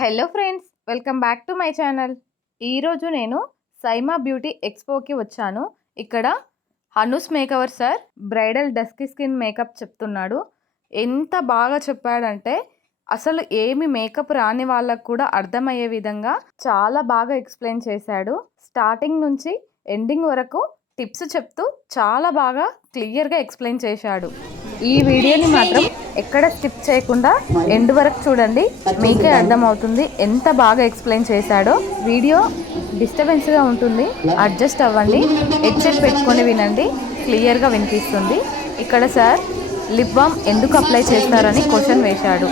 Hello friends, welcome back to my channel. ఈరోజు నేను Saima beauty ఎక్స్పోకి వచ్చాను. ఇక్కడ Hanus makeover sir bridal dusky skin makeup చెప్తున్నాడు. ఎంత బాగా చెప్పాడంటే అసలు ఏమి మేకప్ రాని వాళ్ళకు కూడా అర్థమయ్యే విధంగా చాలా బాగా ఎక్స్ప్లెయిన్ చేశాడు. స్టార్టింగ్ నుంచి ఎండింగ్ వరకు టిప్స్ చెప్తూ చాలా బాగా క్లియర్గా ఎక్స్ప్లెయిన్ చేశాడు. ఈ వీడియోని మాత్రం ఎక్కడ స్కిప్ చేయకుండా ఎండ్ వరకు చూడండి, మీకే అర్థమవుతుంది ఎంత బాగా ఎక్స్ప్లెయిన్ చేశాడో. వీడియో డిస్టర్బెన్స్గా ఉంటుంది, అడ్జస్ట్ అవ్వండి, హెడ్సెట్ పెట్టుకొని వినండి, క్లియర్గా వినిపిస్తుంది. ఇక్కడ సార్ లిప్ బామ్ ఎందుకు అప్లై చేస్తారని క్వశ్చన్ వేశాడు.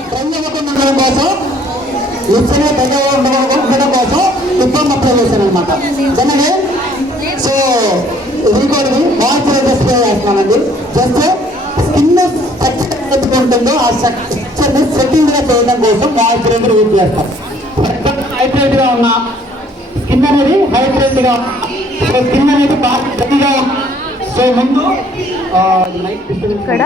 ఉంటుందో ఆ స్ట్రక్చర్ని సెట్టింగ్గా చేయడం కోసం మాయిశ్చరైజర్ యూజ్ చేస్తాం. హైడ్రేట్గా ఉన్న స్కిన్ అనేది హైడ్రేట్గా, స్కిన్ అనేది బాగా గట్టిగా. సో ముందు ఇక్కడ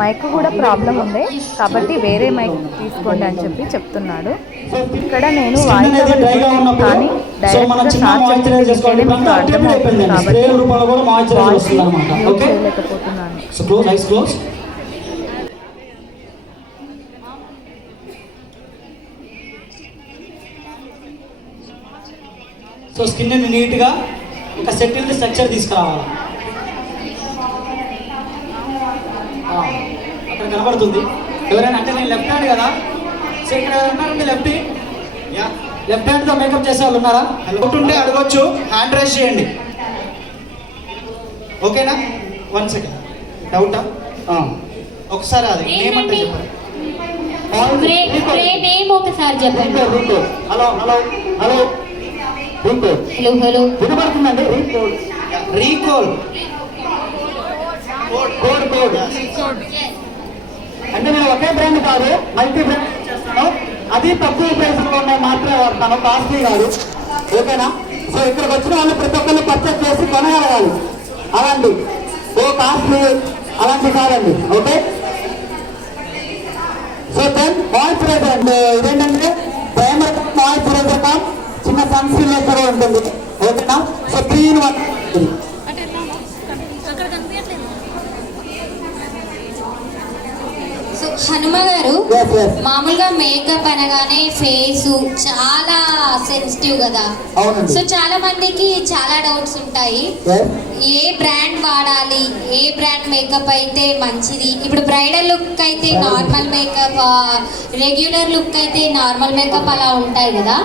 మైక్ కూడా ప్రాబ్లం ఉంది కాబట్టి వేరే మైక్ తీసుకోండి అని చెప్పి చెప్తున్నాడు. ఇక్కడ నేను వాయిస్ ఓవర్ కానీ డైరెక్ట్గా సార్ చెప్పేది మీకు అర్థమవుతుంది కాబట్టి వాయిస్ చేయలేకపోతున్నాను. సో స్కిన్ని నీట్గా ఒక సెట్టింగ్ స్ట్రక్చర్ తీసుకురావాలి. అక్కడ కనబడుతుంది ఎవరైనా, అంటే నేను లెఫ్ట్ హ్యాండ్ కదా. సో ఇక్కడ ఉన్నారండి లెఫ్ట్ హ్యాండ్తో మేకప్ చేసే వాళ్ళు ఉన్నారా? ఉంటే అడగొచ్చు, హ్యాండ్ రైజ్ చేయండి. ఓకేనా? 1 సెకండ్. డౌటా? ఒకసారి అది ఏమంటే చెప్పండి. Hello hello hello hello hello వినబడుతుందండి. రీకోల్ కోడ్ కోడ్ అంటే నేను ఒకే బ్రాండ్ కాదు, మల్టీ బ్రాండ్ చేస్తాను. అది తక్కువ ప్రైస్లో ఉన్నాయి మాత్రమే వాడతాను, కాస్ట్లీ కాదు. ఓకేనా? సో ఇక్కడికి వచ్చిన వాళ్ళు ప్రతి ఒక్కళ్ళు పర్చేస్ చేసి కొనగలగాలి. అలాంటి కాస్ట్లీ అలాంటి కాదండి. ఓకే? సో దెన్ మాయిశ్చరైజర్ అంటే ఇదేంటంటే ప్రైమర్ మాయిశ్చరైజర్ కామ్ చిన్న సన్ స్క్రీన్ కూడా ఉంటుంది. ఓకేనా? So 3 in 1. హనుమ గారు, మామూలుగా మేకప్ అనగానే ఫేస్ చాలా సెన్సిటివ్ కదా. సో చాలా మందికి చాలా డౌట్స్ ఉంటాయి, ఏ బ్రాండ్ వాడాలి, ఏ బ్రాండ్ మేకప్ అయితే మంచిది. ఇప్పుడు బ్రైడల్ లుక్ అయితే నార్మల్ మేకప్, రెగ్యులర్ లుక్ అయితే నార్మల్ మేకప్ అలా ఉంటాయి కదా.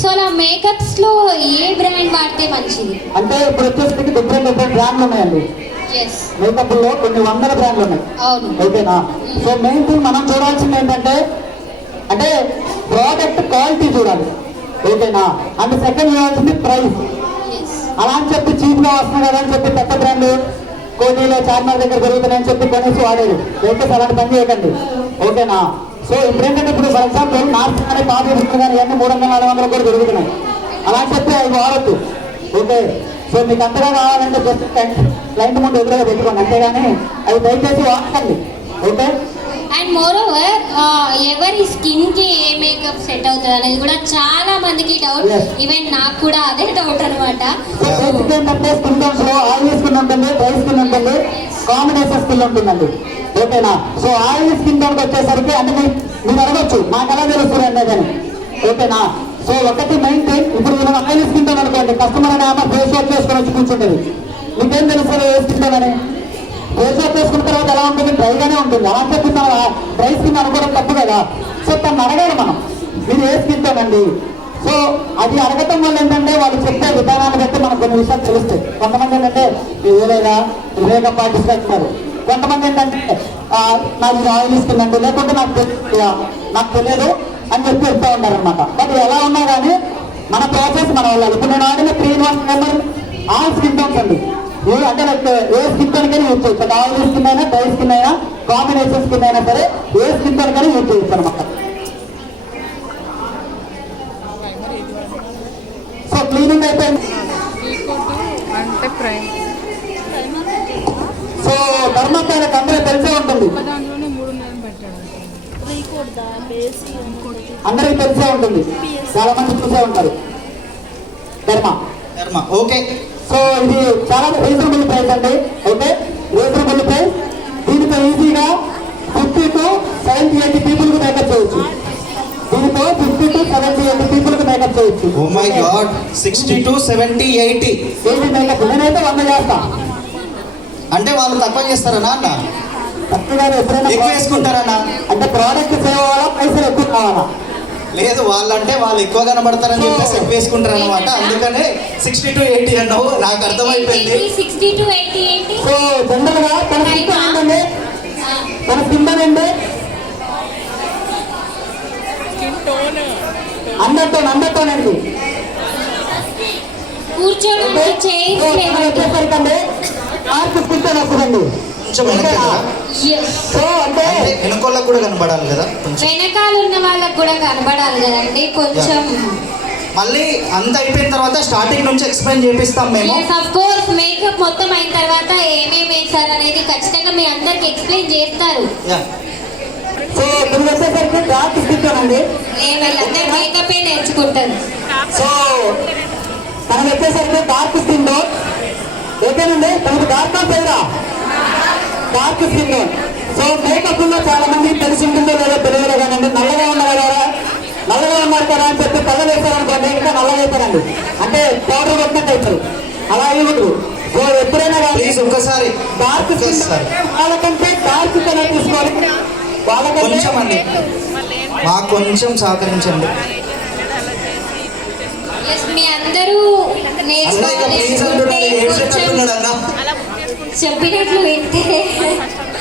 సో అలా మేకప్స్ లో ఏ బ్రాండ్ వాడితే మంచిది? అంటే ఇప్పుడు వచ్చేసరికి డిఫరెంట్ బ్రాండ్లు ఉన్నాయండి. మేకప్ లో కొన్ని వందల బ్రాండ్లు ఉన్నాయి. ఓకేనా? సో మెయిన్ థింగ్ మనం చూడాల్సింది ఏంటంటే అంటే ప్రోడక్ట్ క్వాలిటీ చూడాలి. ఓకేనా? అండ్ సెకండ్ చూడాల్సింది ప్రైస్. అలా అని చెప్పి చీప్ గా వస్తుంది కదా అని చెప్పి పెద్ద బ్రాండ్ కోటీలో చార్మినార్ దగ్గర దొరుకుతున్నాయని చెప్పి కొనేసి వాడేది. దయచేసి అలాంటి పని చేయకండి. ఓకేనా? సో ఇప్పుడు ఏంటంటే ఇప్పుడు ఫర్ ఎగ్జాంపుల్ నార్త్ కానీ కాఫీ కానీ ఇవన్నీ 300-400 కూడా దొరుకుతున్నాయి. అలా అని చెప్పి అవి వాడద్దు. ఓకే? సో మీకు అంతగా కావాలంటే జస్ట్ క్లయింట్ ముందు ఎదురుగా పెట్టుకోండి, అంతేగాని అవి దయచేసి వాడకండి. ఓకే? అండ్ మోర్ ఓవర్ ఎవరి స్కిన్ కి ఏ మేకప్ సెట్ అవుతుంది అనేది కూడా చాలా మందికి డౌట్. ఈవెన్ నాకు కూడా అదే డౌట్ అనమాట. ఏంటంటే స్కిన్ టోన్స్ లో ఆయిల్ స్కిన్ ఉంటుంది, డ్రై స్కిన్ ఉంటుంది, కాంబినేషన్ స్కిన్ ఉంటుందండి. ఓకేనా? సో ఆయిల్ స్కిన్ టోన్కి వచ్చేసరికి అంటే మీరు అడగచ్చు నాకు ఎలా తెలుస్తుంది అనేది. ఓకేనా? సో ఒకటి మెయిన్ థింగ్, ఇప్పుడు మనం ఆయిల్ స్కిన్ టోన్ అనుకోండి, కస్టమర్ అనే ఆమె ఫేస్ వాష్ చేసుకొని వచ్చి కూర్చుంటుంది. మీకేం తెలుస్తుంది ఏ స్కిన్ టోన్ అని? ఫేస్ వాష్ చేసుకున్న తర్వాత ఎలా ఉంటుంది? డ్రైగానే ఉంటుంది. అలా చెప్పి డ్రై స్కిన్ అనుకోవడం తప్పు కదా. సో తను అడగాలి మనం, మీరు ఏ స్కిన్ టోన్ అండి. సో అది అడగటం వల్ల ఏంటంటే వాళ్ళు చెప్పే విధానాన్ని బట్టి మనకు కొన్ని విషయాలు తెలుస్తాయి. కొంతమంది ఏంటంటే ఏదైనా వివేకం పాటిస్తున్నారు, కొంతమంది ఏంటంటే నాకు ఆయిల్ స్కిన్ అండి, లేకుంటే నాకు తెలియదు అని చెప్పి చెప్తూ ఉంటారు అనమాట. బట్ ఎలా ఉన్నా కానీ మన ప్రాసెస్ మన వాళ్ళు. ఇప్పుడు నేను ఆడిన 3 in 1 number all skin tones అండి. అంటే ఏ స్కిన్ టోన్ కానీ యూజ్ చేయొచ్చు. ఆయిల్ స్కిన్ అయినా, డ్రై స్కిన్ అయినా, కాంబినేషన్ స్కిన్ అయినా సరే ఏ స్కిన్ టోన్ కానీ యూజ్ చేయొచ్చు అనమాట. సో క్లీనింగ్ అయిపోయింది. సో ధర్మకాయలకు అందరూ తెలిసే ఉంటుంది. అందరికీ తెలిసే ఉంటుంది, చాలా మంది చూసే ఉంటారు. ధర్మ ఓకే. సో ఇది చాలా రీజనబుల్ ప్రైస్ అండి. Okay, reasonable price. దీనితో ఈజీగా 50 to 70, 80 పీపుల్కి మేకప్ చేయొచ్చు. దీనితో 50 to 70, 80 పీపుల్కి మేకప్ చేయొచ్చు. Oh my God, 60 to 70, 80 makeup నేనైతే 100 చేస్తా. అంటే వాళ్ళు తక్కువ చేస్తారనా అన్న? తక్కువగా ఎప్పుడైనా ఎక్కువ వేసుకుంటారన్నా? అంటే ప్రోడక్ట్ సేవ్ అవ్వాలా, పైసలు ఎక్కువ కావాలా? లేదు, వాళ్ళంటే వాళ్ళు ఎక్కువ కనబడతారని చెప్పేసి ఎక్కువ వేసుకుంటారు అనమాట. అందుకనే 60 to 80 అన్నావు, నాకు అర్థమైపోయింది. 60 to 80 ఏంటి? సో జనరల్ గా తన స్కిన్ ఏంటండి, తన స్కిన్ ఏంటండి అందరితో అండి. కూర్చోడానికి చైర్స్ లేవండి. వచ్చేసరికండి ఆర్ట్ స్కిన్ వస్తుందండి. కొంచెం వెనక్కి రా. సో అంటే వెనకోళ్ళకు కూడా కనబడాలి కదా కొంచెం. వెనకాల ఉన్న వాళ్ళకి కూడా కనబడాలి కదండి కొంచెం. మళ్ళీ అంత అయిపోయిన తర్వాత స్టార్టింగ్ నుంచి ఎక్స్ప్లెయిన్ చేపిస్తాం మేము. ఆఫ్ కోర్స్ మేకప్ మొత్తం అయిన తర్వాత ఏమేమి వేస్తారు అనేది ఖచ్చితంగా మీ అందరికి ఎక్స్ప్లెయిన్ చేస్తారు. సో మీరు వచ్చేసరికి డార్క్ స్కిన్ అండి. వీళ్ళందరూ మేకప్ నేర్చుకుంటారు. సో తనకు వచ్చేసరికి డార్క్ స్కిన్ ఓకేనండి. తనకు డార్క్ పేరా డార్క్ స్కిన్. సో మేకప్ లో చాలా మంది తెలిసి ఉంటుందో లేదో తెలియదు కానండి, నల్లగా ఉన్నారు కదా అని చెప్పి కళ్ళ వేస్తారనుకోండి, ఇంకా నల్లగా అవుతారండి. అంటే పౌడర్ కొట్టినట్టు అవుతారు, అలా ఇవ్వదు. సో ఎప్పుడైనా ప్లీజ్ ఒక్కసారి డార్క్ స్కిన్ వాళ్ళకంటే డార్క్ కలర్ తీసుకోవాలి. వాళ్ళకంటే కొంచెం అండి, మాకు కొంచెం సహకరించండి. మీ అందరూ చెప్పినట్లు వింటే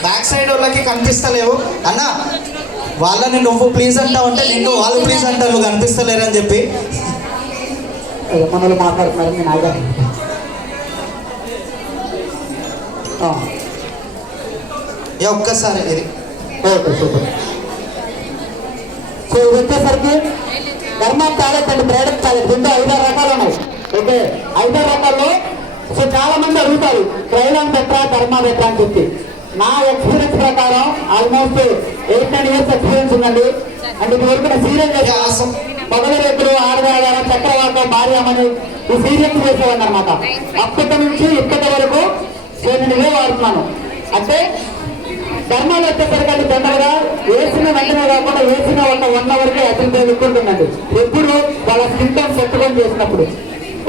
బ్యాక్ సైడ్ వాళ్ళకి కనిపిస్తలేవు అన్న. వాళ్ళని నువ్వు ప్లీజ్ అంటావు అంటే నిన్ను వాళ్ళు ప్లీజ్ అంటారు, నువ్వు కనిపిస్తలేరు అని చెప్పి మనలు మాట్లాడుతున్నారు. నేను ఆగా ఒక్కసారి ఇది ఓకే సూపర్. సో ఇది వచ్చేసరికి ధర్మా ప్యాలెట్ అండి, బ్రైడల్ ప్యాలెట్. దీంట్లో 5-6 రకాలు ఉన్నాయి. ఓకే, 5-6 రకాల్లో. సో చాలా మంది అడుగుతారు ట్రైలర్ బెట్రా ధర్మా బెట్రా అని చెప్పి. నా ఎక్స్పీరియన్స్ ప్రకారం ఆల్మోస్ట్ 8-10 years ఎక్స్పీరియన్స్ ఉందండి. అంటే ఇది వరకు సీరియల్ చేసాం. మొదటి రేపులు, ఆడవాళ్ళ చక్రవాకం, భార్యమని ఈ సీరియల్స్ చేసేవాడిని అనమాట. అప్పటి నుంచి ఇప్పటి వరకు నేను ఇవే వాడుతున్నాను. అంటే ధర్మాలు వచ్చేసరికి జనరల్గా వేసిన వెంటనే కాకుండా వేసిన ఒక 1 hourకే అతని ఎక్కుంటుందండి. ఎప్పుడు వాళ్ళ స్కిన్ టోన్ పెట్టుకొని చేసినప్పుడు.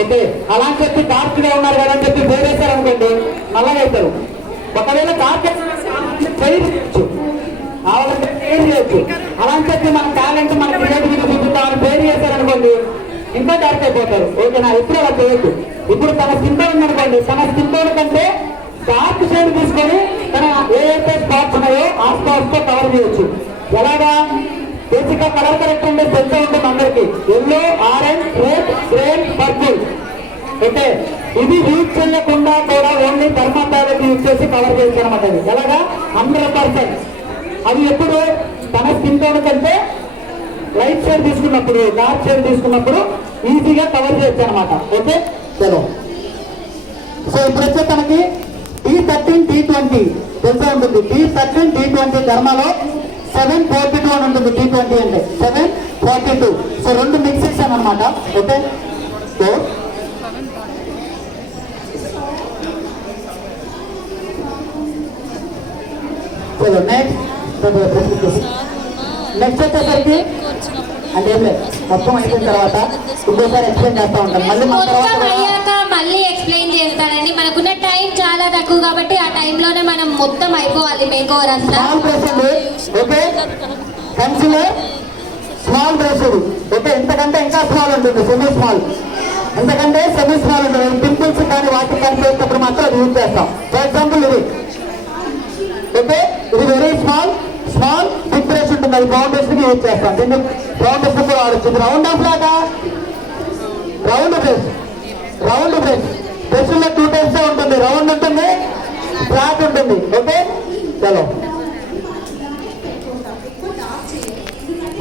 ఓకే, అలా అని చెప్పి డార్క్ గా ఉన్నారు కదా అని చెప్పి వేరేసారు అనుకోండి, నల్లగా అవుతారు. ఒకవేళ డార్క్ చేయొచ్చు, అలా అని చెప్పి మన టాలెంట్ మన క్రియేటివిటీ చూపిస్తామని పేరు చేశారనుకోండి, ఇంకా డార్క్ అయిపోతారు. ఓకేనా, ఎప్పుడు అలా చేయొచ్చు. ఇప్పుడు తన స్కిన్ టోన్ ఉందనుకోండి, తన స్కిన్ టోన్ కంటే డార్క్ షేడ్ తీసుకొని తన ఏదైతే స్పాట్స్ ఉన్నాయో ఆ స్పాట్స్ తో కవర్ చేయొచ్చు. ఎలాగా బేసిక్ గా కలర్ కరెక్ట్ ఉండే తెలిసే ఉంటుంది అందరికి. Yellow, orange, red, green, purple. Okay, ఇది యూజ్ చేయకుండా కూడా ఓన్లీ ధర్మా ప్యాలెట్ యూజ్ చేసి కవర్ చేయొచ్చు అనమాట. ఎలాగా 100%. అది ఎప్పుడు తన స్కిన్ టోన్ కంటే లైట్ షేడ్ తీసుకున్నప్పుడు, డార్క్ షేడ్ తీసుకున్నప్పుడు ఈజీగా కవర్ చేయొచ్చు అనమాట. ఓకే, చలో. సో ఇప్పుడు వచ్చే తనకి T13, T20 తెలిసే ఉంటుంది. T13, T20 ధర్మాలో 742 అని ఉంటుంది. T20 అంటే 742. సో 2 మిక్సెస్ అనమాట. ఓకే, సో చలో నెక్స్ట్ వచ్చేసరికి అంటే ఏం లేదు, మొత్తం అయిపోయిన తర్వాత ఇంకోసారి ఎక్స్ప్లెయిన్ చేస్తూ ఉంటాను. మళ్ళీ మన తర్వాత అయ్యాక మళ్ళీ ఎక్స్ప్లెయిన్ చేస్తానండి. మనకున్న టైం చాలా తక్కువ కాబట్టి ఆ టైంలోనే మనం మొత్తం అయిపోవాలి మేక్ ఓవర్ అంతా. స్మాల్ బ్రష్ అండి. Okay, concealer small brush. Okay, ఇంతకంటే ఇంకా స్మాల్ ఉంటుంది, సెమీ స్మాల్. ఎందుకంటే సెమీ స్మాల్ ఉంటుంది. పింపుల్స్ కానీ వాటికి కానీ చేసేటప్పుడు మాత్రం అది యూజ్ చేస్తాం. ఫర్ ఎగ్జాంపుల్ ఇది. ఓకే, ఇది వెరీ స్మాల్ బిగ్ బ్రష్ ఉంటుంది, అది ఫౌండేషన్ యూజ్ చేస్తాం. దీన్ని ఫౌండేషన్ కూడా వాడచ్చు. రౌండ్ ఆఫ్ లాగా రౌండ్ బ్రష్ బ్రష్ లో 2 types ఉంటుంది, రౌండ్ ఉంటుంది, ఫ్లాట్ ఉంటుంది. ఓకే, చలో.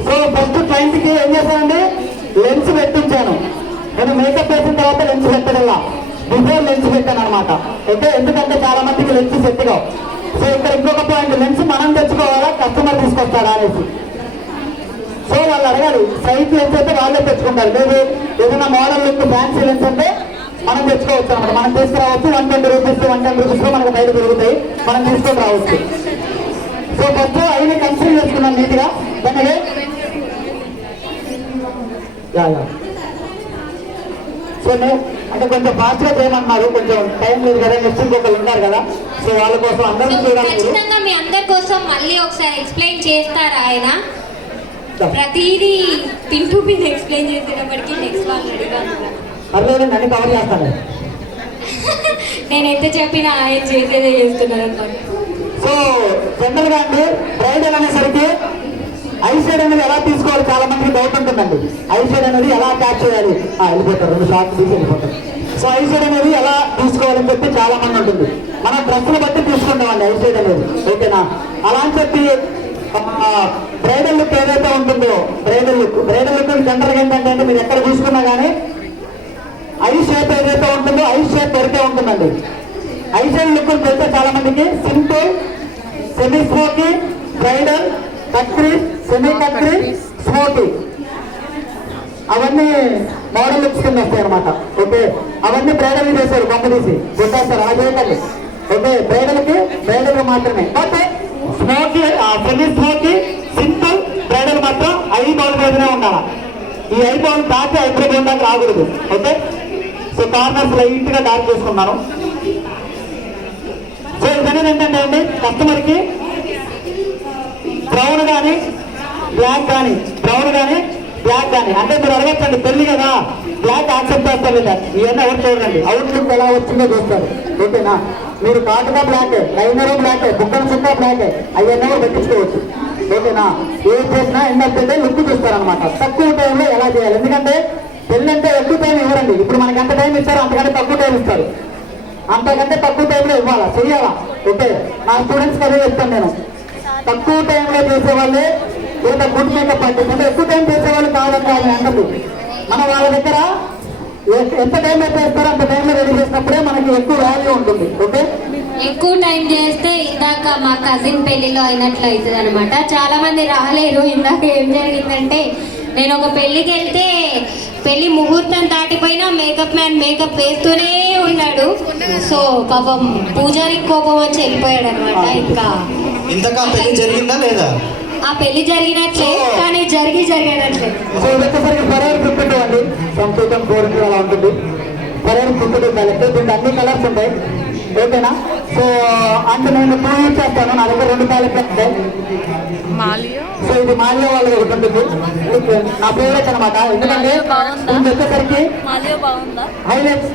సో ఫస్ట్ క్లయింట్ కి ఏం చేశానండి, లెన్స్ పెట్టించాను. నేను మేకప్ వేసిన తర్వాత లెన్స్ పెట్టడల్లా బిఫోర్ లెన్స్ పెట్టాను అనమాట. ఓకే, ఎందుకంటే చాలా మందికి లెన్స్ సెట్ కావు. సో ఇక్కడ ఇంకొక పాయింట్, లెన్స్ మనం తెచ్చుకోవాలా కస్టమర్ తీసుకొస్తాడా అనేసి. సో వాళ్ళు అడగాలి సైజ్ లెన్స్ అయితే వాళ్ళే తెచ్చుకుంటారు. లేదు ఏదైనా మోడల్ లుక్ ఫ్యాన్సీ లెన్స్ అంటే మనం తెచ్చుకోవచ్చు అనమాట. మనం తీసుకురావచ్చు. 120 రూపీస్ 110 రూపీస్లో మనకు బయట దొరుకుతాయి, మనం తీసుకొని రావచ్చు. సో ఫస్ట్ అవి కన్సిడర్ చేసుకున్నాం నీట్గా. దానికి సో అంటే కొంచెం ఫాస్ట్గా చేయమన్నారు, కొంచెం టైం లేదు కదా, నెక్స్ట్ ఇంకొకరు ఉన్నారు కదా, సో వాళ్ళ కోసం అందరూ ఖచ్చితంగా మీ అందరి కోసం మళ్ళీ ఒకసారి ఎక్స్ప్లెయిన్ చేస్తారా ఆయన? ప్రతిదీ పిన్ టు పిన్ ఎక్స్ప్లెయిన్ చేసేటప్పటికి నెక్స్ట్ వాళ్ళు అడిగాను. పర్లేదండి, అన్ని కవర్ చేస్తాను. నేను ఎంత చెప్పినా ఆయన చేసేదే చేస్తున్నారు అనమాట. సో జనరల్గా అండి బ్రైడల్ అనేసరికి ఐ షేడ్ అనేది ఎలా తీసుకోవాలి చాలా మందికి డౌట్ ఉంటుందండి. ఐ షేడ్ అనేది ఎలా క్యాచ్ చేయాలి, వెళ్ళిపోతారు 2 షార్ట్స్ తీసి వెళ్ళిపోతారు. సో ఐ షేడ్ అనేది ఎలా తీసుకోవాలని చెప్పి చాలా మంది ఉంటుంది. మన డ్రెస్సులు బట్టి తీసుకుంటామండి ఐ షేడ్ అనేది, ఓకేనా? అలా అని చెప్పి బ్రైడల్ లుక్ ఏదైతే ఉంటుందో బ్రైడల్ లుక్ జనరల్గా ఏంటంటే మీరు ఎక్కడ చూసుకున్నా కానీ ఐ షేప్ ఏదైతే ఉంటుందో ఐ షేప్ పెరిగే ఉంటుందండి. ఐ షేడ్ లుక్ తెలిస్తే చాలా మందికి సింపుల్, సెమీ స్మోకీ, బ్రైడల్, కట్రీ, సెమీ కట్రీ, స్మోకీ, అవన్నీ మోడల్ లుక్స్ కింద వస్తాయి అనమాట. ఓకే, అవన్నీ బ్రైడల్ చేశారు, కొంప తీసి కొట్టేస్తారు, అలా చేయకండి. ఓకే, బ్రైడల్ మాత్రమే. But smoky, semi smoky, simple bridal మాత్రం ఐ బౌల్ మీదనే ఉండాలి. ఈ ఐ బౌల్ దాటి ఐబ్రో దాకా రాకూడదు. ఓకే, సో కార్నర్స్ లైట్ గా డార్క్ చేసుకున్నాను. సో ఇదనేది ఏంటంటే అండి కస్టమర్కి బ్రౌన్ కానీ బ్లాక్ కానీ అంటే మీరు అడగచ్చండి, పెళ్లి కదా బ్లాక్ యాక్సెప్ట్ చేస్తారు లేదా, ఇవన్నీ ఎవరు చూడండి, అవుట్లుక్ ఎలా వచ్చిందో చూస్తారు. ఓకేనా? మీరు కాటుగా బ్లాక్, లైనర్ బ్లాక్, బుక్కన చుక్క బ్లాక్, అవన్నీ కూడా పెట్టించుకోవచ్చు. ఓకేనా? ఏం చేసినా ఏంటంటే లుక్ చూస్తారనమాట. తక్కువ టైంలో ఎలా చేయాలి, ఎందుకంటే పెళ్ళి అంటే ఎక్కువ టైం ఇవ్వరండి. ఇప్పుడు మనకి ఎంత టైం ఇస్తారో అంతకంటే తక్కువ టైం ఇస్తారు, అంతకంటే తక్కువ టైంలో ఇవ్వాలా, చెయ్యాలా. ఓకే, నా స్టూడెంట్స్కి అదే చెప్తాను నేను. తక్కువ టైంలో చేసేవాళ్ళే లేదా గుడ్ మేకప్ ఆర్టిస్ట్ అంటే ఎక్కువ టైం చేసేవాళ్ళు కావాలని కాదు అన్నట్టు. మనం వాళ్ళ దగ్గర ఎంత టైం అయితే ఇస్తారో అంత టైంలో రెడీ చేసినప్పుడే మనకి ఎక్కువ వాల్యూ ఉంటుంది. ఓకే, ఎక్కువ టైం చేస్తే ఇందాక మా కజిన్ పెళ్లిలో అయినట్లు అవుతుంది అనమాట. చాలా మంది రాలేరు. ఇందాక ఏం జరిగిందంటే నేను ఒక పెళ్లికి వెళ్తే పెళ్లి ముహూర్తం దాటిపోయినా మేకప్ మ్యాన్ మేకప్ వేస్తూనే ఉన్నాడు. సో పాపం పూజారికి కోపం వచ్చి వెళ్ళిపోయాడు అనమాట. ఇంతకా పెళ్లి జరిగిందా లేదా? ఆ పెళ్లి జరిగినట్లే, కానీ జరిగినట్లే. సో ఇదొక్కసారికి ఫరైర్ గుర్తుండే అండి, సంస్కృతం కోరిక అలా ఉంటుంది. ఫరైర్ గుర్తుండే అన్ని కలర్స్ ఉంటాయి. ఓకేనా? సో అంటే నేను 2 యూజ్ చేస్తాను, నా దగ్గర 2 ప్యాలెట్లు ఉంటాయి. సో ఇది మాల్యో వాళ్ళకి ఒకటి ఉంటుంది, నా ఫేవరెట్ అనమాట. ఎందుకంటే ఇది వచ్చేసరికి హైలైట్స్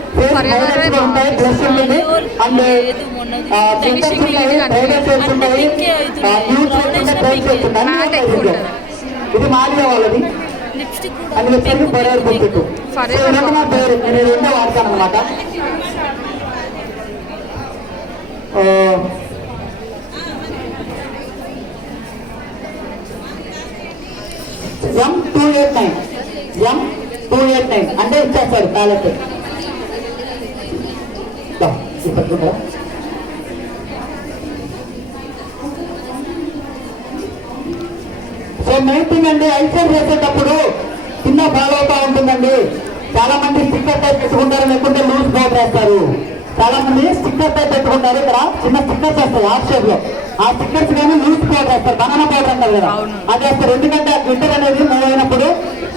ఉంటాయి, ప్లస్ ఉంటుంది, అండ్ ఫిల్టర్స్ ఉంటాయి, బ్రైడల్ షేప్స్ ఉంటాయి, న్యూడ్ షేప్స్ ఉంటాయి, బ్రైట్ షేప్స్ ఉంటాయి. ఇది మాల్యో వాళ్ళది. అది వచ్చేసి ఫరైర్ గుర్తు. సో ఇదంతా నా ఫేవరెట్, నేను రెండో వాడతాను అనమాట. M289 అంటే ఇచ్చేస్తారు ప్యాలెట్. సో మెయిన్ థింగ్ అండి, ఐషేడ్ చేసేటప్పుడు చిన్న ఫాలో అవుతా ఉంటుందండి. చాలా మంది స్టిక్కర్ టైప్ పెట్టుకుంటారు, లేకుంటే లూజ్ బోర్డ్ వేస్తారు. చాలా మంది స్టిక్కర్ టైప్ పెట్టుకుంటారు, ఇక్కడ చిన్న స్టిక్కర్స్ వస్తాయి హాఫ్ షేప్ లో. ఆ స్టిక్కర్స్ కానీ లూజ్ పౌడర్ వేస్తారు, బనానా పౌడర్ అంటారు కదా, అది వేస్తారు. ఎందుకంటే ఆ గ్లిటర్ అనేది మూవ్ అయినప్పుడు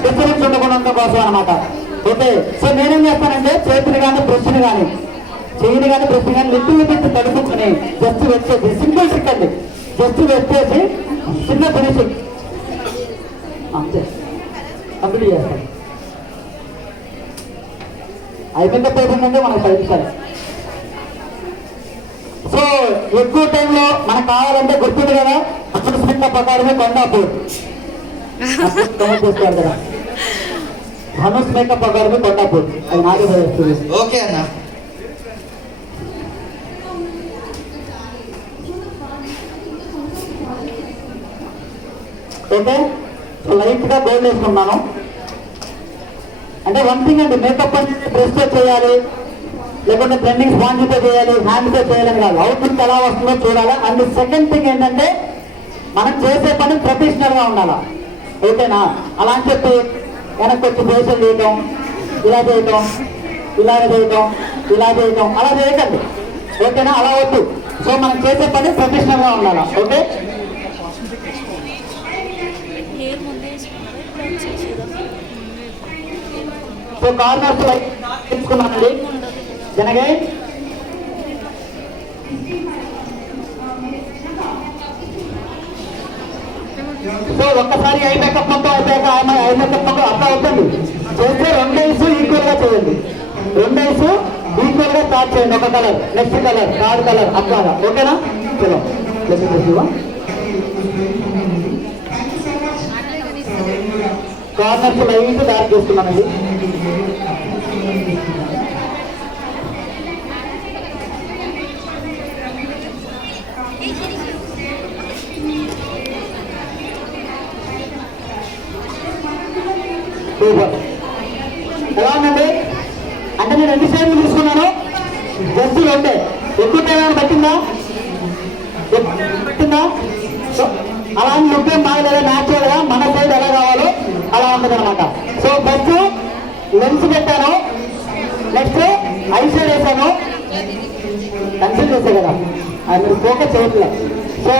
డిఫరెన్స్ ఉండకుండా ఉండడం కోసం అనమాట. ఓకే, సో నేనేం చేస్తానంటే చేతిని కానీ బ్రష్ని కానీ లిటిల్ తడుపుకొని జస్ట్ వచ్చేసి సింపుల్ ట్రిక్ అండి, జస్ట్ వచ్చేసి చిన్న ఫినిషింగ్ కంప్లీట్ చేస్తాం. అయిపోయిన పేపర్ మనకు 10 నిమిషాలు. సో ఎక్కువ టైంలో మనకు కావాలంటే గుర్తుంది కదా, అప్పుడు సినిమా ప్రకారమే కొండాపూర్ చేసుకోవాలి కదా, ధనుష్ మేకప్ ప్రకారమే కొండాపూర్, అది నాకే వస్తుంది. ఓకే అన్న. ఓకే, సో లైట్ గా గోల్డ్ వేసుకున్నాను. అంటే 1 థింగ్ అండి, మేకప్ అనేది బ్రష్ తో చేయాలి, లేకుంటే బ్లెండింగ్ స్పాంజ్తో చేయాలి, హ్యాండ్తో చేయాలని కాదు, అవుట్పుట్ ఎలా వస్తుందో చూడాలి. అండ్ సెకండ్ థింగ్ ఏంటంటే మనం చేసే పని ప్రొఫెషనల్ గా ఉండాలా. ఓకేనా? అలా అని చెప్పి వెనక్కి వచ్చి దేశం చేయటం, ఇలా చేయటం, ఇలా చేయటం, ఇలా చేయటం, అలా చేయకండి. ఓకేనా? అలా వద్దు. సో మనం చేసే పని ప్రొఫెషనల్గా ఉండాలి. ఓకే? సో కార్నర్స్ తీసుకున్నానండి. జనగే సో ఒక్కసారి ఐ మేకప్ మొత్తం అయిపోయాక ఐ మేకప్ మొత్తం అట్లా వద్దండి. చేస్తే 2 ఐస్ ఈక్వల్ గా చేయండి. 2 ఐస్ ఈక్వల్ గా స్టార్ట్ చేయండి. ఒక colour, next colour, third colour, అట్లాగా. ఓకేనా? చలో కార్నర్స్ లైట్ డార్క్ చేస్తున్నానండి. ఎలా ఉందండి? అంటే నేను ఎన్ని సైడ్లు తీసుకున్నాను? జస్ట్ 2. ఎక్కువ టైం పట్టిందా? సో అలా అని లుక్ బాగలేదా? న్యాచురల్ గా మన సైడ్ ఎలా కావాలో అలా ఉంటుంది అనమాట. సో ఫస్ట్ లెన్స్ పెట్టాను, నెక్స్ట్ ఐ సైడ్ వేసాను, కన్సిల్ చేసే కదా మీరు ఫోకస్ చేయట్లేదు. సో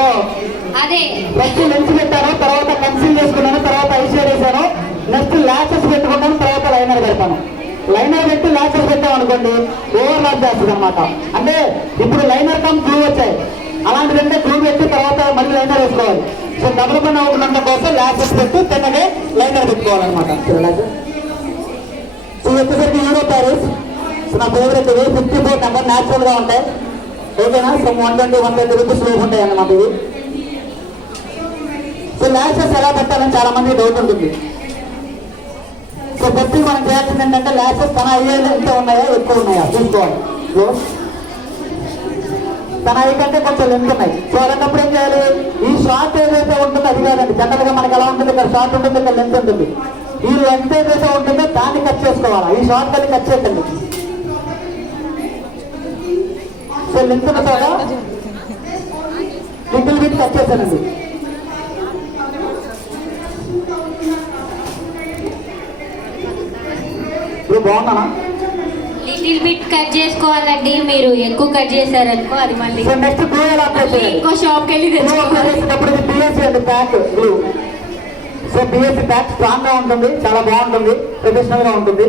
ఫస్ట్ లెన్స్ పెట్టాను, తర్వాత కన్సిల్ చేసుకున్నాను, తర్వాత ఐ సైడ్ వేసాను, నెక్స్ట్ ల్యాషెస్ పెట్టుకుంటాను, తర్వాత లైనర్ పెడతాను. లైనర్ పెట్టి ల్యాషెస్ పెట్టాం అనుకోండి ఓవర్ లాప్ చేస్తుంది అనమాట. అంటే ఇప్పుడు లైనర్ కమ్ గ్లూ వచ్చాయి, అలాంటిదంటే గ్లూ పెట్టి తర్వాత మళ్ళీ లైనర్ వేసుకోవాలి. సో డబుల్ పని అవుతున్నంత కోసం ల్యాషెస్ పెట్టి తిన్నగా లైనర్ పెట్టుకోవాలన్నమాట. సో వచ్చేసరికి యూరో ప్యారిస్ నా ఫేవరెట్ ఇవి 54 నెంబర్ న్యాచురల్ గా ఉంటాయి. ఓకేనా? సో 120-130 రూపీస్ లోపు ఉంటాయి అన్నమాట ఇవి. సో ల్యాషెస్ ఎలా పెట్టాలని చాలా మంది డౌట్ ఉంటుంది. సో ఫస్ట్ మనం చేయాల్సింది ఏంటంటే ల్యాషెస్ తన అయ్యేది ఎంత ఉన్నాయో ఎక్కువ ఉన్నాయా చూసుకోవాలి. తన అయ్యి కంటే కొంచెం లెంత్ ఉన్నాయి. సో అలాంటప్పుడు ఏం చేయాలి? ఈ షార్ట్ ఏదైతే ఉంటుందో అది కాదండి. జనరల్ గా మనకి ఎలా ఉంటుంది? ఇక్కడ షార్ట్ ఉంటుంది, ఇక్కడ లెంత్ ఉంటుంది. ఈ లెంత్ ఏదైతే ఉంటుందో దాన్ని కట్ చేసుకోవాలా. ఈ షార్ట్ కట్ కట్ చేయకండి. సో లెంత్ ఉన్న చోట లిటిల్ బిట్ కట్ చేశానండి. ఇప్పుడు బాగున్నానా? లిటిల్ బిట్ కట్ చేసుకోవాలండి. మీరు ఎక్కువ కట్ చేశారనుకో అది మళ్ళీ సో నెక్స్ట్ గ్లూ ఎలా అప్లై చేయాలి? ఇంకో షాప్కి వెళ్ళి గ్లూ అప్లై తెచ్చుకోవాలి. చేసేటప్పుడు ఇది బిఎస్సి అండి pack glue. So BSc pack strong గా ఉంటుంది, చాలా బాగుంటుంది, ప్రొఫెషనల్ గా ఉంటుంది.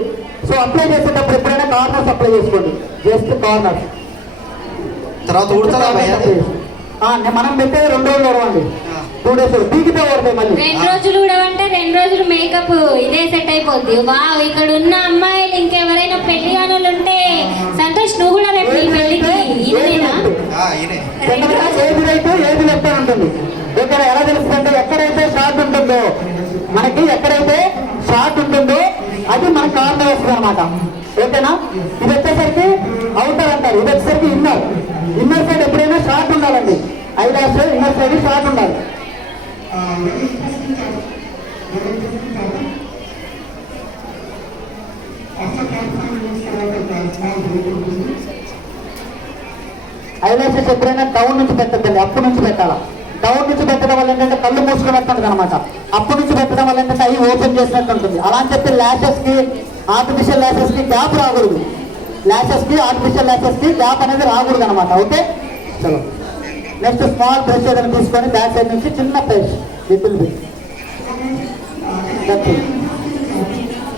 సో అప్లై చేసేటప్పుడు ఎప్పుడైనా కార్నర్స్ అప్లై చేసుకోండి. Just corners. తర్వాత ఉడతారా భయ్యా? మనం పెట్టేది 2 రోజులు ఓడవండి, 2 days పీకితే ఓడతాయి మళ్ళీ. 2 రోజులు ఉడవంటే 2 రోజులు మేకప్ ఇదే సెట్ అయిపోద్ది. వావ్, ఇక్కడ ఉన్న అమ్మాయిలు ఇంకెవరైనా పెళ్లి కానులు ఉంటే సంతోష్ నువ్వు కూడా రేపు నీ పెళ్లికి ఇదేనా? ఏది రైట్ ఏది లెఫ్ట్ అని ఉంటుంది. ఇక్కడ ఎలా తెలుస్తుందంటే ఎక్కడైతే షార్ట్ ఉంటుందో మనకి, ఎక్కడైతే షార్ట్ ఉంటుందో అది మన కార్నర్ వస్తుంది అనమాట. ఓకేనా? ఇది వచ్చేసరికి అవుటర్ అంటారు, ఇది వచ్చేసరికి ఇన్నర్. ఇన్నర్ సైడ్ ఎప్పుడైనా షార్ట్ ఉండాలండి. I lash inner side short ఉండాలి. ఐలాషెస్ ఎప్పుడైనా డౌన్ నుంచి పెట్టద్దండి, అప్పటి నుంచి పెట్టాలా. డౌన్ నుంచి పెట్టడం వల్ల ఏంటంటే కళ్ళు మూసుకున్నట్టు అనమాట. అప్పటి నుంచి పెట్టడం వల్ల ఏంటంటే అవి ఓపెన్ చేసినట్టు ఉంటుంది. అలా అని చెప్పి ల్యాషెస్ కి ఆర్టిఫిషియల్ ల్యాషెస్ కి గ్యాప్ రాకూడదు. ల్యాషెస్ కి ఆర్టిఫిషియల్ ల్యాషెస్ కి గ్యాప్ అనేది రాకూడదు అనమాట. ఓకే, చలో నెక్స్ట్ స్మాల్ బ్రష్ ఏదైనా తీసుకొని బ్యాక్ సైడ్ నుంచి చిన్న బ్రష్ లిటిల్ బిట్.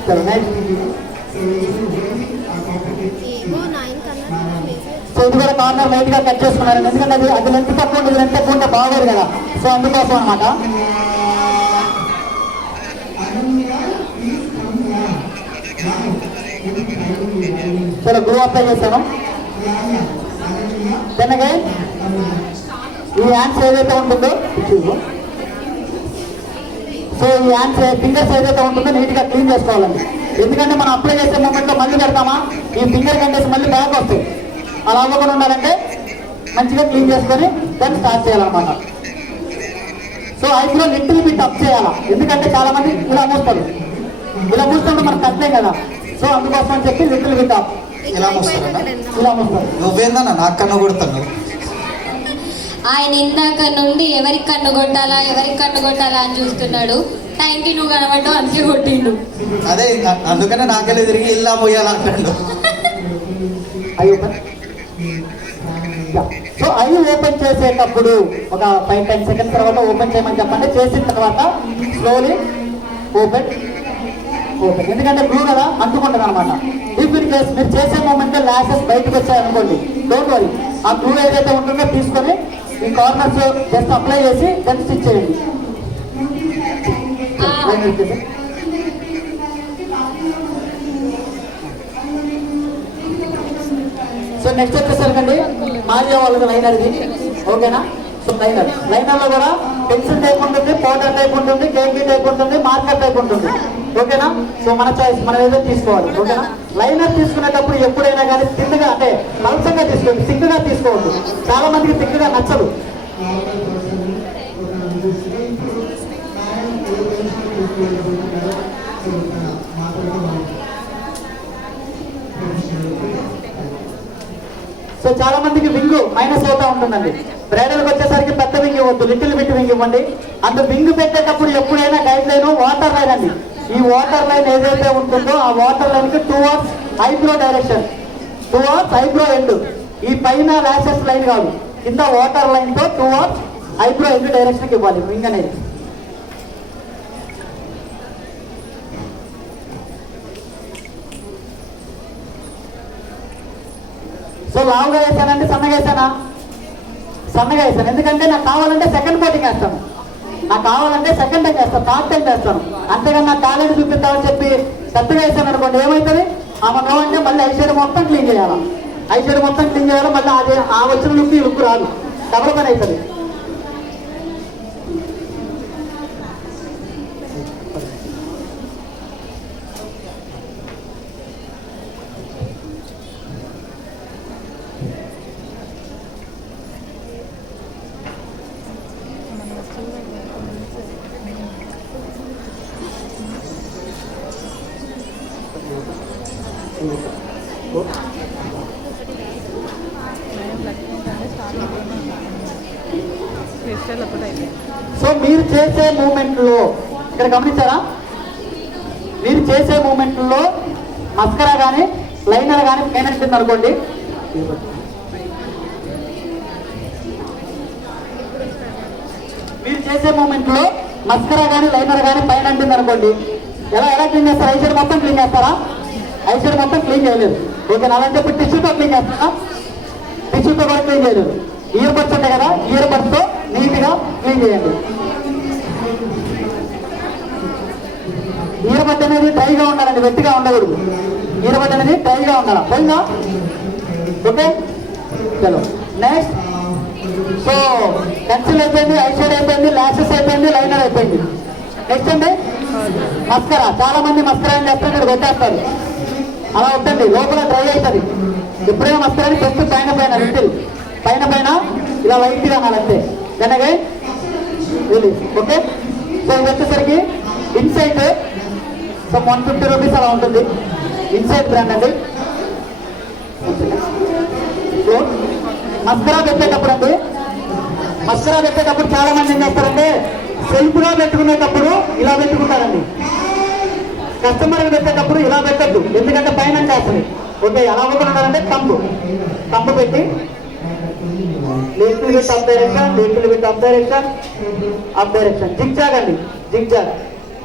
చలో నెక్స్ట్. సో ఇది కూడా కార్నర్ లైట్ గా కట్ చేసుకున్నారు, ఎందుకంటే అది లెంత్ తక్కువ ఉంటుంది, లెంత్ ఎక్కువ ఉంటే బాగోదు కదా. సో అందుకోసం అనమాట. సరే గ్లూ అప్లై చేశాను. దానికి ఈ హ్యాండ్స్ ఏదైతే ఉంటుందో, సో ఈ హ్యాండ్స్ ఫింగర్స్ ఏదైతే ఉంటుందో నీట్ గా క్లీన్ చేసుకోవాలండి. ఎందుకంటే మనం అప్లై చేసే మూమెంట్ లో మళ్ళీ పెడతామా, ఈ ఫింగర్ కంటేసి మళ్ళీ బ్యాక్ వస్తాయి. అలా అవ్వకుండా ఉండాలంటే మంచిగా క్లీన్ చేసుకొని దాన్ని స్టార్ట్ చేయాలన్నమాట. So eyebrow little bit up చేయాలా, ఎందుకంటే చాలా మంది ఇలా మూస్తారు, ఇలా మూస్తుంటే మనకు కట్టలేం కదా. సో అందుకోసం అని చెప్పి లిటిల్ బిట్ అప్. ఇలా మూస్తారా? ఇలా మూస్తారు. నువ్వేందన్నా నాకు కన్ను కొడతాను. ఆయన ఇందాక నుండి ఎవరికి కన్ను కొట్టాలా ఎవరికి కన్ను కొట్టాలా అని చూస్తున్నాడు. టైంకి నువ్వు కనబడ్డావు అందుకే కొట్టిండు. అదే అందుకనే నాకెళ్ళి తిరిగి ఇల్లా పోయాలంటాడు. Eye open. So eye open చేసేటప్పుడు ఒక 5-10 సెకండ్స్ తర్వాత ఓపెన్ చేయమని చెప్పండి. చేసిన తర్వాత స్లోలీ ఓపెన్. ఎందుకంటే బ్లూ కదా అంటుకుంటుంది అనమాట. ఇఫ్ ఇన్ కేస్ మీరు చేసే మూమెంట్ లాసెస్ బయటకు వచ్చాయనుకోండి, డోంట్ వరీ, ఆ బ్లూ ఏదైతే ఉంటుందో తీసుకొని ఈ కార్నర్స్ జస్ట్ అప్లై చేసి దెన్ స్టిచ్ చేయండి. సో నెక్స్ట్ వచ్చేసరికండి మారియా వాళ్ళది లైనర్ది, ఓకేనా? సో లైనర్లో కూడా పెన్సిల్ టైప్ ఉంటుంది, పౌడర్ టైప్ ఉంటుంది, కేబీ టైప్ ఉంటుంది, మార్కర్ టైప్ ఉంటుంది, ఓకేనా? సో మన చాయిస్, మనం ఏదో తీసుకోవాలి, ఓకేనా? లైనర్ తీసుకునేటప్పుడు ఎప్పుడైనా కానీ తిన్నగా అంటే పలసంగా తీసుకోండి, తిక్కుగా తీసుకోవద్దు. చాలా మందికి తిక్కుగా నచ్చదు. సో చాలా మందికి వింగ్ మైనస్ అవుతా ఉంటుందండి. బ్రైడల్కి వచ్చేసరికి పెద్ద వింగ్ ఇవ్వద్దు, లిటిల్ బిట్ వింగ్ ఇవ్వండి. అంత వింగ్ పెట్టేటప్పుడు ఎప్పుడైనా గైడ్ లైన్ వాటర్ లైన్ అండి. ఈ వాటర్ లైన్ ఏదైతే ఉంటుందో ఆ వాటర్ లైన్ కి towards eyebrow direction, towards eyebrow end. ఈ పైన లాషెస్ లైన్ కాదు, కింద వాటర్ లైన్ తో టువర్డ్స్ ఐబ్రో ఎండ్ డైరెక్షన్ కి ఇవ్వాలి వింగ్ అనేది. సో లావుగా వేసానంటే సన్నగా వేసానా? సన్నగా వేసాను. ఎందుకంటే నాకు కావాలంటే సెకండ్ కోటింగ్ వేస్తాను, నాకు కావాలంటే సెకండ్ టైం వేస్తాను, థర్డ్ టైం వేస్తాను. అంతేగాని నాకు టాలెంట్ చూపిస్తామని చెప్పి పెద్దగా వేసాను అనుకోండి, ఏమవుతుంది? ఆమె అంటే మళ్ళీ ఐషేడ్ మొత్తం క్లీన్ చేయాలి, ఐషేడ్ మొత్తం క్లీన్ చేయాలి. మళ్ళీ అదే ఆ వచ్చిన లుక్ ఈ లుక్ రాదు, డబుల్ పని అవుతుంది. సో మీరు చేసే మూమెంట్లో ఇక్కడ గమనించారా? మీరు చేసే మూమెంట్లో మస్కరా కానీ లైనర్ కానీ పెయిన్ అంటుంది అనుకోండి, మీరు చేసే మూమెంట్లో మస్కరా కానీ లైనర్ కానీ పైన అంటుంది అనుకోండి, ఎలా క్లీన్ చేస్తారు? ఐషేడ్ మొత్తం క్లీన్ చేస్తారా? ఐషేడ్ మొత్తం క్లీన్ చేయలేదు, ఓకే? అలా చెప్పి టిష్యూతో క్లీన్ చేస్తారా? టిష్యూతో కూడా క్లీన్ చేయలేదు. ఇయర్ బడ్స్ ఉంటాయి కదా, ఇయర్ బడ్స్ తో నీట్గా క్లీన్ చేయండి. ఇయర్ బడ్ అనేది డ్రైగా ఉండాలండి, వెట్టిగా ఉండకూడదు. ఇయర్ బడ్ అనేది డ్రైగా ఉండాలి. పోయిందా? ఓకే, చలో నెక్స్ట్. సో పెన్సిల్ అయిపోయింది, ఐషేడ్ అయిపోయింది, లాషెస్ అయిపోయింది, లైనర్ అయిపోయింది. నెక్స్ట్ అండి మస్కరా. చాలా మంది మస్కరా ఏం చేస్తారు, ఇక్కడ పెట్టేస్తారు. అలా ఉంటుంది, లోపల డ్రై అవుతుంది. ఎప్పుడైనా మస్కరాని జస్ట్ పైన లిటిల్ పైన ఇలా లైట్గా అనాలంతే. దానిగా ఓకే. సో ఇది వచ్చేసరికి ఇన్సైట్. సో 150 రూపీస్ అలా ఉంటుంది. ఇన్సైట్ బ్రాండ్ అండి. మస్కరా పెట్టేటప్పుడు చాలా మంది ఏం చేస్తారంటే సెల్ఫ్గా పెట్టుకునేటప్పుడు ఇలా పెట్టుకుంటారండి. కస్టమర్కి పెట్టేటప్పుడు ఇలా పెట్టద్దు, ఎందుకంటే పైన చేస్తుంది. ఓకే, ఎలా ఉండాలంటే కంపు పెట్టి little with up direction, zigzag అండి, జిగ్జాగ్.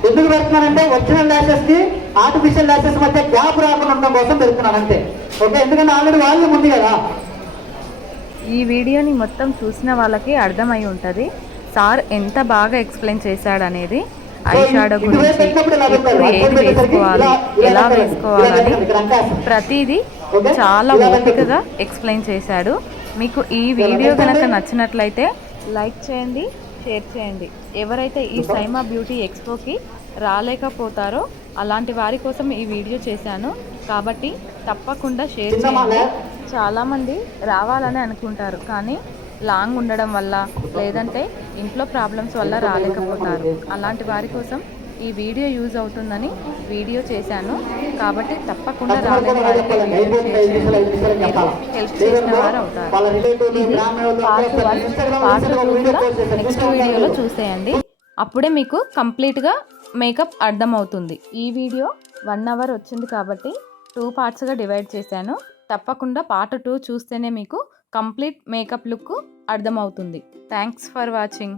ఎందుకు పెడుతున్నానంటే ఒరిజినల్ ల్యాషెస్ కి ఆర్టిఫిషియల్ ల్యాషెస్ మధ్య గ్యాప్ రాకుండా ఉండడం కోసం పెడుతున్నాను అంతే. ఓకే, ఎందుకంటే ఆల్రెడీ వాల్యూమ్ ఉంది కదా. ఈ వీడియోని మొత్తం చూసిన వాళ్ళకి అర్థమై ఉంటుంది సార్ ఎంత బాగా ఎక్స్ప్లెయిన్ చేశాడనేది. ఐ షాడో గురించి ఎప్పుడు ఏది వేసుకోవాలి, ఎలా వేసుకోవాలని ప్రతిదీ చాలా ఓపికగా ఎక్స్ప్లెయిన్ చేశాడు. మీకు ఈ వీడియో కనుక నచ్చినట్లయితే లైక్ చేయండి, షేర్ చేయండి. ఎవరైతే ఈ సైమా బ్యూటీ ఎక్స్పోకి రాలేకపోతారో అలాంటి వారి కోసం ఈ వీడియో చేశాను కాబట్టి తప్పకుండా షేర్ చేయండి. చాలామంది రావాలని అనుకుంటారు కానీ లాంగ్ ఉండడం వల్ల లేదంటే ఇంట్లో ప్రాబ్లమ్స్ వల్ల రాలేకపోతారు. అలాంటి వారి కోసం ఈ వీడియో యూజ్ అవుతుందని వీడియో చేశాను కాబట్టి తప్పకుండా రాలేని వారికి హెల్ప్ చేసిన వారు అవుతారు. ఇది పార్ట్ 2 కూడా నెక్స్ట్ వీడియోలో చూసేయండి. అప్పుడే మీకు కంప్లీట్గా మేకప్ అర్థమవుతుంది. ఈ వీడియో 1 అవర్ వచ్చింది కాబట్టి 2 పార్ట్స్గా డివైడ్ చేశాను. తప్పకుండా పార్ట్ 2 చూస్తేనే మీకు కంప్లీట్ మేకప్ లుక్ అర్థమవుతుంది. Thanks for watching.